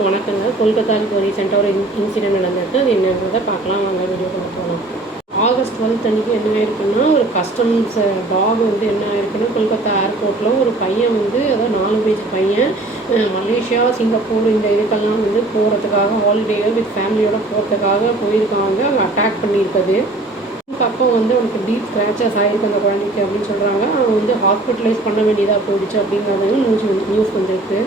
வணக்கங்க. கொல்கத்தாவில் இப்போ ரீசெண்டாக ஒரு இன்சிடென்ட் நடந்திருக்கு. அது என்னன்றதை பார்க்கலாம் வாங்க, வீடியோக்குள்ள போகலாம். ஆகஸ்ட் 12 அன்றைக்கி என்ன ஆயிருக்குன்னா, ஒரு கஸ்டம்ஸ் டாக் வந்து என்ன ஆயிருக்குன்னா, கொல்கத்தா ஏர்போர்ட்டில் ஒரு பையன் வந்து, அதாவது 4 வயசு பையன் மலேசியா, சிங்கப்பூர் இந்த இதுக்கெல்லாம் வந்து போகிறதுக்காக ஹாலிடேயாக வித் ஃபேமிலியோட போகிறதுக்காக போயிருக்காங்க. அங்கே அட்டாக் பண்ணியிருக்குது. அப்போ வந்து அவனுக்கு டீப் ஸ்க்ராச்சஸ் ஆகிருக்கு அந்த குழந்தைக்கு அப்படின்னு சொல்கிறாங்க. அவன் வந்து ஹாஸ்பிட்டலைஸ் பண்ண வேண்டியதாக போயிடுச்சு அப்படிங்கிறது நியூஸ் வந்துருக்கு.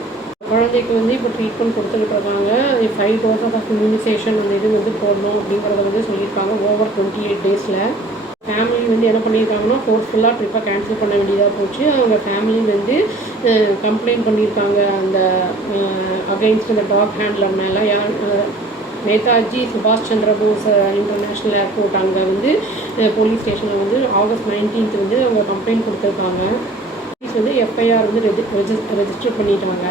குழந்தைக்கு வந்து இப்போ ட்ரீட்மெண்ட் கொடுத்துக்கிட்டு இருக்காங்க. 5 டோசஸ் ஆஃப் இம்யூனைசேஷன் அந்த இது வந்து போடணும் அப்படிங்கிறத வந்து சொல்லியிருக்காங்க. ஓவர் 28 டேஸில் ஃபேமிலி வந்து என்ன பண்ணியிருக்காங்கன்னா, ஃபோர்ஸ்ஃபுல்லாக ட்ரிப்பை கேன்சல் பண்ண வேண்டியதாக போச்சு. அவங்க ஃபேமிலி வந்து கம்ப்ளைண்ட் பண்ணியிருக்காங்க அந்த அகெயின்ஸ்ட் அந்த டாக் ஹேண்ட்லர் மேலே. நேதாஜி சுபாஷ் சந்திர போஸ் இன்டர்நேஷ்னல் ஏர்போர்ட் அங்கே வந்து போலீஸ் ஸ்டேஷனில் வந்து ஆகஸ்ட் 19 வந்து அவங்க கம்ப்ளைண்ட் கொடுத்துருக்காங்க. போலீஸ் வந்து எஃப்ஐஆர் வந்து ரெஜிஸ்டர் பண்ணிட்டாங்க.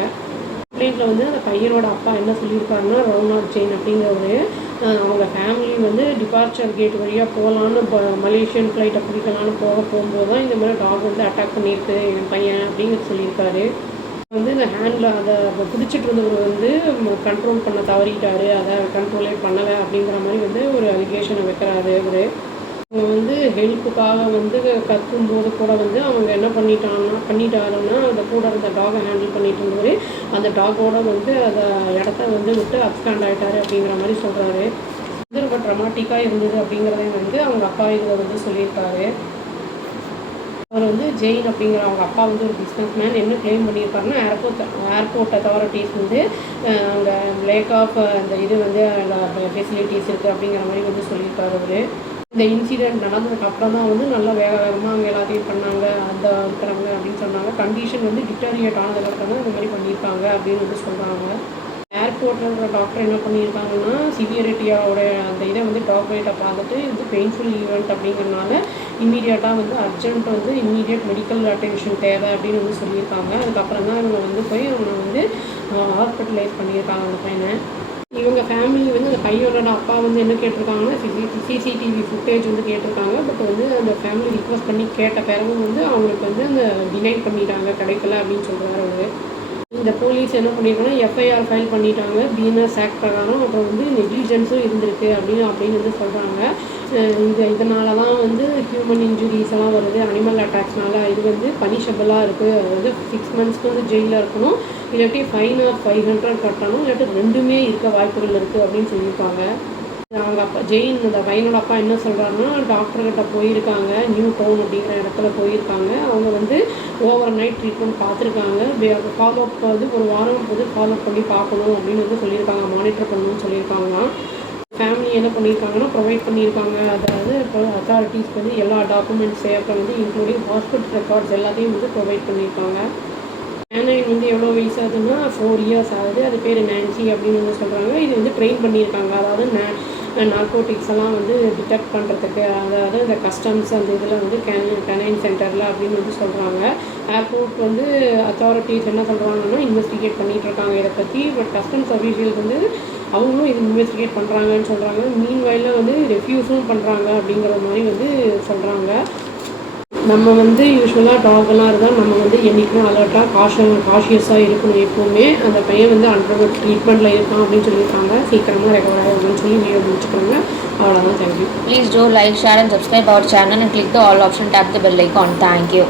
கம்ப்ளைண்ட்டில் வந்து அந்த பையனோட அப்பா என்ன சொல்லியிருக்காருன்னா, ரவுனாட் ஜெயின் அப்படிங்கிறவர் அவங்க ஃபேமிலி வந்து டிபார்ச்சர் கேட் வழியாக போகலான்னு மலேசியன் ஃப்ளைட்டை பிடிக்கலான்னு போகும்போது தான் இந்த மாதிரி டாக் வந்து அட்டாக் பண்ணியிருக்கு என் பையன் அப்படிங்கிறது சொல்லியிருக்காரு. வந்து இந்த ஹேண்டில் அதை பிடிச்சிட்டு இருந்தவர் வந்து கண்ட்ரோல் பண்ண தவறிட்டார், அதை கண்ட்ரோலே பண்ணலை அப்படிங்கிற மாதிரி வந்து ஒரு அலிகேஷனை வைக்கிறாரு அவர். அவங்க வந்து ஹெல்ப்புக்காக வந்து கத்தும்போது கூட வந்து அவங்க என்ன பண்ணிட்டாருன்னா அந்த கூட இருந்த டாகை ஹேண்டில் பண்ணிட்டு இருந்தவர் அந்த டாகோட வந்து அதை இடத்த வந்து விட்டு அப்ஸ்டாண்ட் ஆகிட்டாரு அப்படிங்கிற மாதிரி சொல்கிறாரு. வந்து ரொம்ப ட்ரமாட்டிக்காக இருந்தது அப்படிங்கிறதையும் வந்து அவங்க அப்பா இதில் வந்து சொல்லியிருக்காரு. அவர் வந்து ஜெயின் அப்படிங்கிற அவங்க அப்பா வந்து ஒரு பிஸ்னஸ் மேன். என்ன கிளைம் பண்ணியிருக்காருன்னா, ஏர்போர்ட் அத்தாரிட்டிஸ் வந்து அங்கே லேக் ஆஃப் அந்த இது வந்து ஃபெசிலிட்டிஸ் இருக்குது அப்படிங்கிற மாதிரி வந்து சொல்லியிருக்காரு அவர். இந்த இன்சிடெண்ட் நடந்ததுக்கு அப்புறம் தான் வந்து நல்லா வேகமாக அவங்க எல்லாத்தையும் பண்ணாங்க, அந்த இருக்கிறவங்க அப்படின்னு சொன்னாங்க. கண்டிஷன் வந்து டிட்டோரியேட் ஆனதுக்கப்புறம் தான் இந்த மாதிரி பண்ணியிருக்காங்க அப்படின்னு வந்து சொல்கிறாங்க. ஏர்போர்ட்டில் இருக்கிற டாக்டர் என்ன பண்ணியிருக்காங்கன்னா, சிவியரிட்டியோட அந்த இதை வந்து டாக்டரேட்டை பார்த்துட்டு இது பெயின்ஃபுல் ஈவெண்ட் அப்படிங்கிறனால இம்மீடியட்டாக வந்து அர்ஜென்ட் வந்து இம்மீடியட் மெடிக்கல் அட்டென்ஷன் தேவை அப்படின்னு வந்து சொல்லியிருக்காங்க. அதுக்கப்புறம் தான் இவங்க வந்து போய் அவங்க வந்து ஹாஸ்பிட்டலைஸ் பண்ணியிருக்காங்க அந்த பையனை. இவங்க ஃபேமிலி வந்து அந்த பையனோட அப்பா வந்து என்ன கேட்டிருக்காங்கன்னா, சிசிடிவி ஃபுட்டேஜ் வந்து கேட்டிருக்காங்க. பட் வந்து அந்த ஃபேமிலி ரிக்வஸ்ட் பண்ணி கேட்ட பிறகு வந்து அவங்களுக்கு வந்து அந்த டினை பண்ணிட்டாங்க, கிடைக்கல அப்படின்னு சொல்கிறாரு அவர். இந்த போலீஸ் என்ன பண்ணியிருக்காங்கன்னா, எஃப்ஐஆர் ஃபைல் பண்ணிட்டாங்க பிஎன்எஸ் ஆக்ட் பிரகாரம். அப்புறம் வந்து நெக்லிஜென்ஸும் இருந்திருக்கு அப்படின்னு வந்து சொல்கிறாங்க. இதனால தான் வந்து ஹியூமன் இன்ஜுரிஸ் எல்லாம் வருது, அனிமல் அட்டாக்ஸ்னால. இது வந்து பனிஷபிளாக இருக்குது. அதாவது 6 மந்த்ஸ்க்கு வந்து ஜெயிலில் இருக்கணும், இல்லாட்டி ஃபைன் ஆர் 500 கட்டணும், இல்லாட்டி ரெண்டுமே இருக்க வாய்ப்புகள் இருக்குது அப்படின்னு சொல்லியிருக்காங்க. அவங்க அப்பா ஜெயின் அந்த பையனோட அப்பா என்ன சொல்கிறாருன்னா, டாக்டர்கிட்ட போயிருக்காங்க, நியூ டவுன் அப்படிங்கிற இடத்துல போயிருக்காங்க. அவங்க வந்து ஓவர் நைட் ட்ரீட்மெண்ட் பார்த்துருக்காங்க. ஃபாலோ அப் வந்து ஒரு வாரம் வந்து ஃபாலோ பண்ணி பார்க்கணும் அப்படின்னு வந்து சொல்லியிருக்காங்க, மானிட்டர் பண்ணணும்னு சொல்லியிருக்காங்க. ஃபேமிலி என்ன பண்ணியிருக்காங்கன்னா ப்ரொவைட் பண்ணியிருக்காங்க. அதாவது இப்போ அத்தாரிட்டிஸ்க்கு வந்து எல்லா டாக்குமெண்ட்ஸ் அப்புறம் வந்து இன்க்ளூடிங் ஹாஸ்பிட்டல் ரெக்கார்ட்ஸ் எல்லாத்தையும் வந்து ப்ரொவைட் பண்ணியிருக்காங்க. கேனைன் வந்து எவ்வளோ வயசு ஆகுதுன்னா 4 இயர்ஸ் ஆகுது. அது பேர் நான்சி அப்படின்னு வந்து சொல்கிறாங்க. இது வந்து ட்ரெயின் பண்ணியிருக்காங்க, அதாவது நார்கோட்டிக்ஸ் எல்லாம் வந்து டிடெக்ட் பண்ணுறதுக்கு. அதாவது இந்த கஸ்டம்ஸ் அந்த இதில் வந்து கேனைன் சென்டரில் அப்படின்னு வந்து சொல்கிறாங்க. ஏர்போர்ட் வந்து அத்தாரிட்டிஸ் என்ன சொல்கிறாங்கன்னா, இன்வெஸ்டிகேட் பண்ணிகிட்டு இருக்காங்க இதை பற்றி. பட் கஸ்டம்ஸ் அஃபீஷியல்ஸ் வந்து அவங்களும் இது இன்வெஸ்டிகேட் பண்ணுறாங்கன்னு சொல்கிறாங்க. மீன்வைலில் வந்து ரெஃப்யூஸும் பண்ணுறாங்க அப்படிங்கிற மாதிரி வந்து சொல்கிறாங்க. நம்ம வந்து யூஸ்வலாக டாகெல்லாம் இருந்தால் நம்ம வந்து என்றைக்குமே அலர்ட்டாக காஷியஸாக இருக்கணும் எப்போவுமே. அந்த பையன் வந்து அண்டர் ட்ரீட்மெண்ட்டில் இருக்கான் அப்படின்னு சொல்லியிருக்காங்க. சீக்கிரமாக ரெக்கவர் ஆகுதுன்னு சொல்லி வீடியோ முடிச்சுக்கோங்க. அவ்வளோதான். Thank you. Please do like, share and subscribe our channel and click the all option, tap the bell icon. Thank you.